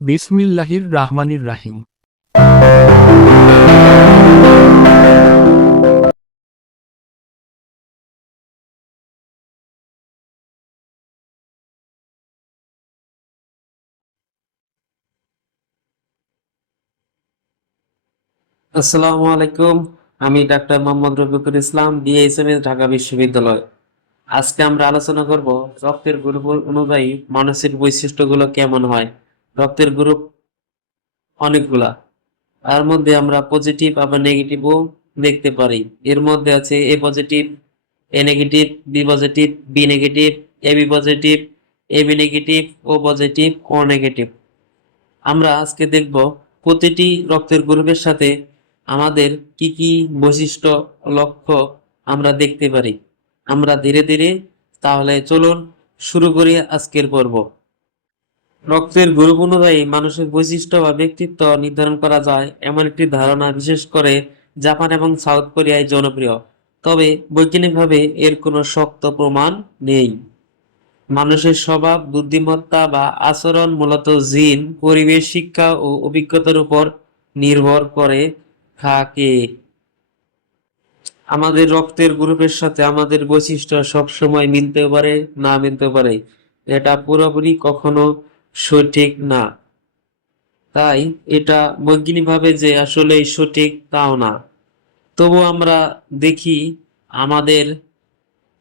বিসমিল্লাহির রাহমানির রাহিম। আসসালামু আলাইকুম। আমি ডাক্তার মোহাম্মদ রফিকুল ইসলাম, বিএসএমএস, ঢাকা বিশ্ববিদ্যালয়। আজকে আমরা আলোচনা করব রক্তের গ্রুপ অনুযায়ী মানসিক বৈশিষ্ট্যগুলো কেমন হয়। রক্তের গ্রুপ অনেকগুলা, তার মধ্যে আমরা পজিটিভ আবার নেগেটিভও দেখতে পারি। এর মধ্যে আছে A positive, A negative, B positive, B negative, A B positive, A B negative, O positive, O negative. আমরা আজকে দেখব প্রতিটি রক্তের গ্রুপের সাথে আমাদের কি কি বৈশিষ্ট্য, লক্ষ্য আমরা দেখতে পারি। আমরা ধীরে ধীরে, তাহলে চলুন শুরু করি আজকের পর্ব। রক্তের গ্রুপ অনুযায়ী মানুষের বৈশিষ্ট্য বা ব্যক্তিত্ব নির্ধারণ করা যায় এমন একটি ধারণা বিশেষ করে জাপান এবং সাউথ কোরিয়ায় জনপ্রিয়। তবে বৈজ্ঞানিকভাবে এর কোনো শক্ত প্রমাণ নেই। মানুষের স্বভাব, বুদ্ধিমত্তা বা আচরণ মূলত জিন, পরিবেশ, শিক্ষা ও অভিজ্ঞতার উপর নির্ভর করে থাকে। আমাদের রক্তের গ্রুপের সাথে আমাদের বৈশিষ্ট্য সবসময় মিলতেও পারে, না মিলতে পারে। এটা পুরোপুরি কখনো সঠিক না। তাই এটা বৈজ্ঞানিকভাবে যে আসলেই সঠিক তাও না। তবু আমরা দেখি আমাদের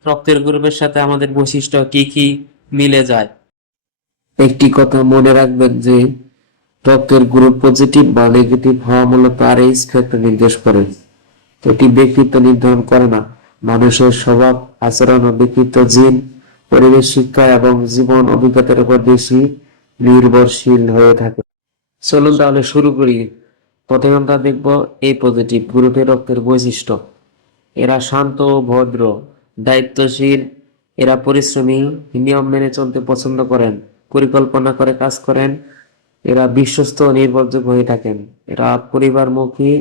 রক্তের গ্রুপের সাথে আমাদের বৈশিষ্ট্য কি কি মিলে যায়। একটি কথা মনে রাখবেন যে রক্তের গ্রুপ পজিটিভ বা নেগেটিভ হওয়া মূলত আরএইচ ফ্যাক্টর নির্দেশ করে। এটি ব্যক্তিত্ব নির্ধারণ করে না। মানুষের স্বভাব, আচরণ ও ব্যক্তিত্ব জিন, পরিবেশ, শিক্ষা এবং জীবন অভিজ্ঞতার উপর বেশি নির্ভরশীল হয়ে থাকে। চলুন তাহলে শুরু করি। প্রথমে আমরা দেখব এ পজিটিভ গ্রুপের রক্তের বৈশিষ্ট্য। এরা শান্ত ও ভদ্র, দায়িত্বশীল। এরা পরিশ্রমী, নিয়ম মেনে চলতে পছন্দ করেন, পরিকল্পনা করে কাজ করেন। এরা বিশ্বস্ত ও নির্ভরযোগ্য হয়ে থাকেন। এরা পরিবারমুখী,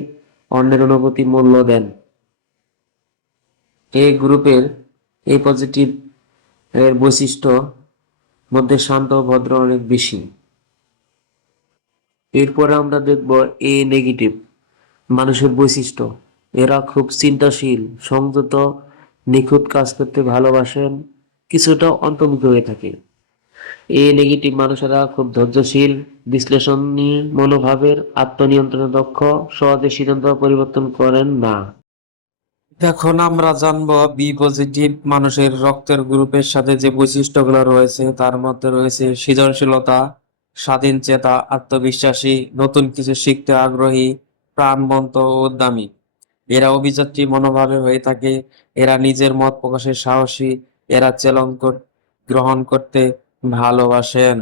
অন্যের অনুভূতি মূল্য দেন। এই গ্রুপের এই পজিটিভ এর বৈশিষ্ট্য মধ্যে শান্ত ও ভদ্র অনেক বেশি। এরপরে আমরা দেখব এ নেগেটিভ মানুষের বৈশিষ্ট্য। এরা খুব চিন্তাশীল, সংযত, নিখুঁত কাজ করতে ভালোবাসেন, কিছুটা অন্তর্মুখী হয়ে থাকে। এ নেগেটিভ মানুষেরা খুব ধৈর্যশীল, বিশ্লেষণী মনোভাবের, আত্মনিয়ন্ত্রণে দক্ষ, সহজে সিদ্ধান্ত পরিবর্তন করেন না। এখন আমরা জানবো বি পজিটিভ মানুষের রক্তের গ্রুপের সাথে যে বৈশিষ্ট্যগুলো রয়েছে তার মধ্যে রয়েছে সৃজনশীলতা, স্বাধীন চেতা, আত্মবিশ্বাসী, নতুন কিছু শিখতে আগ্রহী, প্রাণবন্ত ও উদ্যমী। এরা অভিযাত্রী মনোভাবে হয়ে থাকে। এরা নিজের মত প্রকাশের সাহসী। এরা চ্যালেঞ্জ গ্রহণ করতে ভালোবাসেন।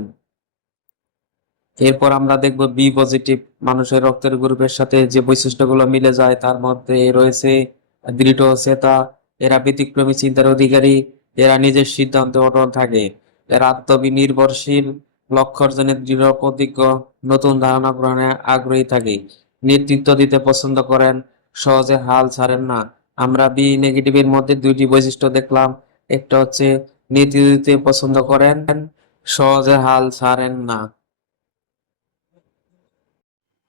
এরপর আমরা দেখব বি পজিটিভ মানুষের রক্তের গ্রুপের সাথে যে বৈশিষ্ট্যগুলো মিলে যায় তার মধ্যে রয়েছে দৃঢ় চেতা। এরা ব্যতিক্রমী চিন্তার অধিকারী। এরা নিজের সিদ্ধান্তে অটল থাকে। এরা আত্মনির্ভরশীল, লক্ষ্য অর্জনে দৃঢ় প্রতিজ্ঞ, নতুন ধারণা গ্রহণে আগ্রহী থাকে, নেতৃত্ব দিতে পছন্দ করেন, সহজে হাল ছাড়েন না। আমরা বি নেগেটিভের মধ্যে দুইটি বৈশিষ্ট্য দেখলাম। একটা হচ্ছে নেতৃত্ব দিতে পছন্দ করেন, সহজে হাল ছাড়েন না।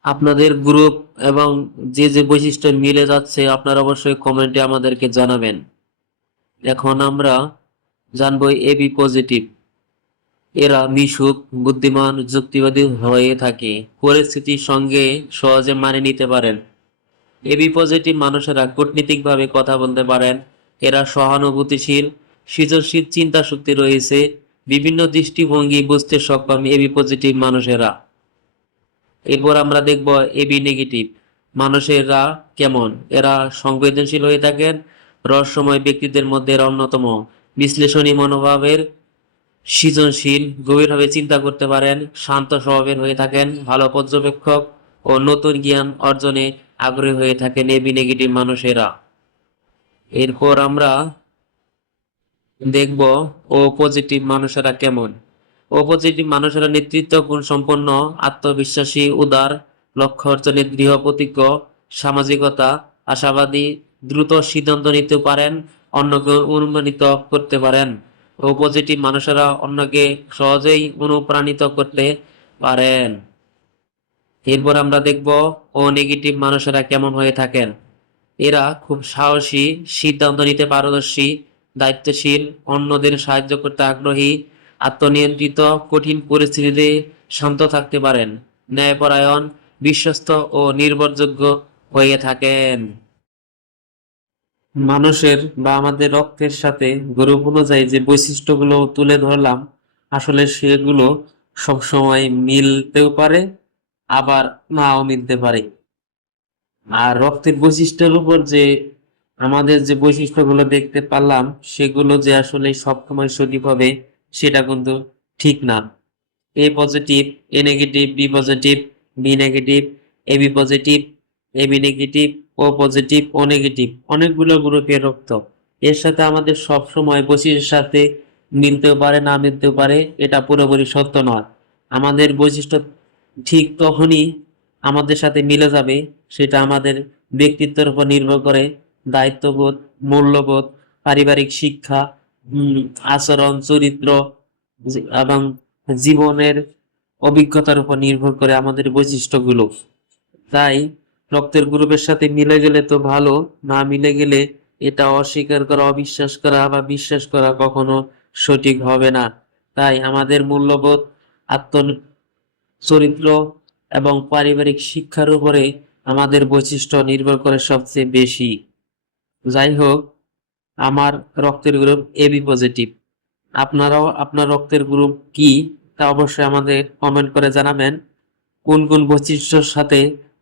আপনাদের গ্রুপ এবং যে যে বৈশিষ্ট্য মিলে যাচ্ছে আপনারা অবশ্যই কমেন্টে আমাদেরকে জানাবেন। এখন আমরা জানবো এবি পজিটিভ। এরা মিশুক, বুদ্ধিমান, যুক্তিবাদী হয়ে থাকে, পরিস্থিতির সঙ্গে সহজে মানিয়ে নিতে পারেন। এবি পজিটিভ মানুষেরা কূটনীতিকভাবে কথা বলতে পারেন। এরা সহানুভূতিশীল, সৃজনশীল চিন্তা শক্তি রয়েছে, বিভিন্ন দৃষ্টিভঙ্গি বুঝতে সক্ষম এবি পজিটিভ মানুষেরা। এরপর আমরা দেখব এবি নেগেটিভ মানুষেরা কেমন। এরা সংবেদনশীল হয়ে থাকেন, রহস্যময় ব্যক্তিদের মধ্যে এরা অন্যতম, বিশ্লেষণী মনোভাবের, সৃজনশীল, গভীরভাবে চিন্তা করতে পারেন, শান্ত স্বভাবের হয়ে থাকেন, ভালো পর্যবেক্ষক ও নতুন জ্ঞান অর্জনে আগ্রহী হয়ে থাকেন এবি নেগেটিভ মানুষেরা। এরপর আমরা দেখব ও পজিটিভ মানুষেরা কেমন। ও পজিটিভ মানুষেরা নেতৃত্ব গুণ সম্পন্ন, আত্মবিশ্বাসী, উদার, লক্ষ্য অর্জনে দৃঢ় প্রতিজ্ঞ, সামাজিকতা, আশাবাদী, দ্রুত সিদ্ধান্ত নিতে পারেন, অন্যকে অনুপ্রাণিত করতে পারেন। ও পজিটিভ মানুষেরা অন্যকে সহজেই অনুপ্রাণিত করতে পারেন। এরপর আমরা দেখব ও নেগেটিভ মানুষেরা কেমন হয়ে থাকেন। এরা খুব সাহসী, সিদ্ধান্ত নিতে পারদর্শী, দায়িত্বশীল, অন্যদের সাহায্য করতে আগ্রহী, আত্মনিয়ন্ত্রিত, কঠিন পরিস্থিতিতে শান্ত থাকতে পারেন, ন্যায়পরায়ণ, বিশ্বস্ত ও নির্ভরযোগ্য হয়ে থাকেন। মানুষের বা আমাদের রক্তের সাথে গ্রুপ অনুযায়ী যে বৈশিষ্ট্যগুলো তুলে ধরলাম, আসলে সেগুলো সবসময় মিলতেও পারে, আবার নাও মিলতে পারে। আর রক্তের বৈশিষ্ট্যের উপর যে আমাদের যে বৈশিষ্ট্যগুলো দেখতে পারলাম, সেগুলো যে আসলে সবসময় সঠিক হবে সেটা কিন্তু ঠিক না। A positive, A negative, B positive, B negative, A B positive, A B negative, O positive, O negative, অনেকগুলো গ্রুপের রক্ত। এর সাথে আমাদের সব সময় বৈশিষ্ট্যের সাথে মিলতেও পারে, না মিলতেও পারে, এটা পুরোপুরি সত্য নয়। আমাদের বৈশিষ্ট্য ঠিক তখনই আমাদের সাথে মিলে যাবে, সেটা আমাদের ব্যক্তিত্বের উপর নির্ভর করে, দায়িত্ববোধ, মূল্যবোধ, পারিবারিক শিক্ষা, উম, আচরণ, চরিত্র এবং জীবনের অভিজ্ঞতার উপর নির্ভর করে আমাদের বৈশিষ্ট্যগুলো। তাই রক্তের গ্রুপের সাথে মিলে গেলে তো ভালো, না মিলে গেলে এটা অস্বীকার করা, অবিশ্বাস করা বা বিশ্বাস করা কখনো সঠিক হবে না। তাই আমাদের মূল্যবোধ, আত্ম চরিত্র এবং পারিবারিক শিক্ষার উপরে আমাদের বৈশিষ্ট্য নির্ভর করে সবচেয়ে বেশি। যাই হোক, আমার রক্তের গ্রুপ এবি পজিটিভ। আপনারাও আপনার রক্তের গ্রুপ কি তা অবশ্যই আমাদের কমেন্ট করে জানাবেন। কোন কোন বৈশিষ্ট্যের সাথে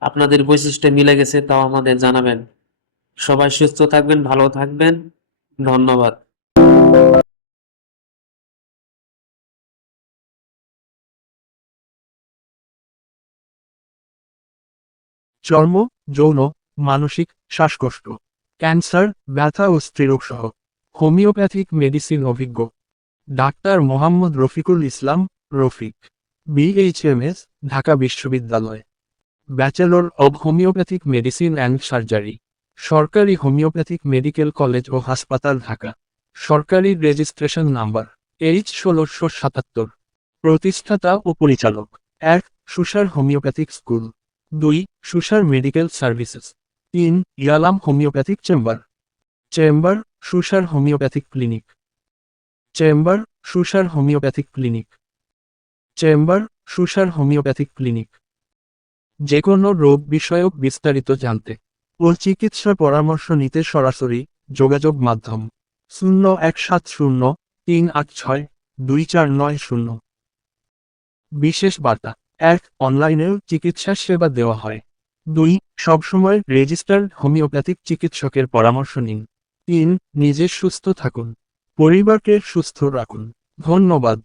আপনাদের বৈশিষ্ট্য মিলে গেছে তাও আমাদের জানাবেন। সবাই সুস্থ থাকবেন, ভালো থাকবেন। ধন্যবাদ। চর্ম, যৌন, মানসিক, শ্বাসকষ্ট, ক্যান্সার, ব্যথা ও স্ত্রীরোগ সহ হোমিওপ্যাথিক মেডিসিন অভিজ্ঞ ডাক্তার মোহাম্মদ রফিকুল ইসলাম, রফিক, বিএইচএমএস, ঢাকা বিশ্ববিদ্যালয়, bachelor of homeopathic medicine and surgery, সরকারি হোমিওপ্যাথিক মেডিকেল কলেজ ও হাসপাতাল ঢাকা, সরকারি রেজিস্ট্রেশন নাম্বার H1677, প্রতিষ্ঠাতা ও পরিচালক 1. সুসার হোমিওপ্যাথিক স্কুল, 2. সুসার মেডিকেল সার্ভিসেস, 3. ইয়ালাম হোমিওপ্যাথিক চেম্বার, চেম্বার, সুসার হোমিওপ্যাথিক ক্লিনিক, চেম্বার, সুসার হোমিওপ্যাথিক ক্লিনিক, চেম্বার, সুসার হোমিওপ্যাথিক ক্লিনিক। যে কোনো রোগ বিষয়ক বিস্তারিত জানতে ও চিকিৎসা পরামর্শ নিতে সরাসরি যোগাযোগ মাধ্যম 0170-386-2490। বিশেষ বার্তা 1. অনলাইনেও চিকিৎসা সেবা দেওয়া হয়। 2. সবসময় রেজিস্টার্ড হোমিওপ্যাথিক চিকিৎসকের পরামর্শ নিন। 3. নিজে সুস্থ থাকুন, পরিবারকে সুস্থ রাখুন। ধন্যবাদ।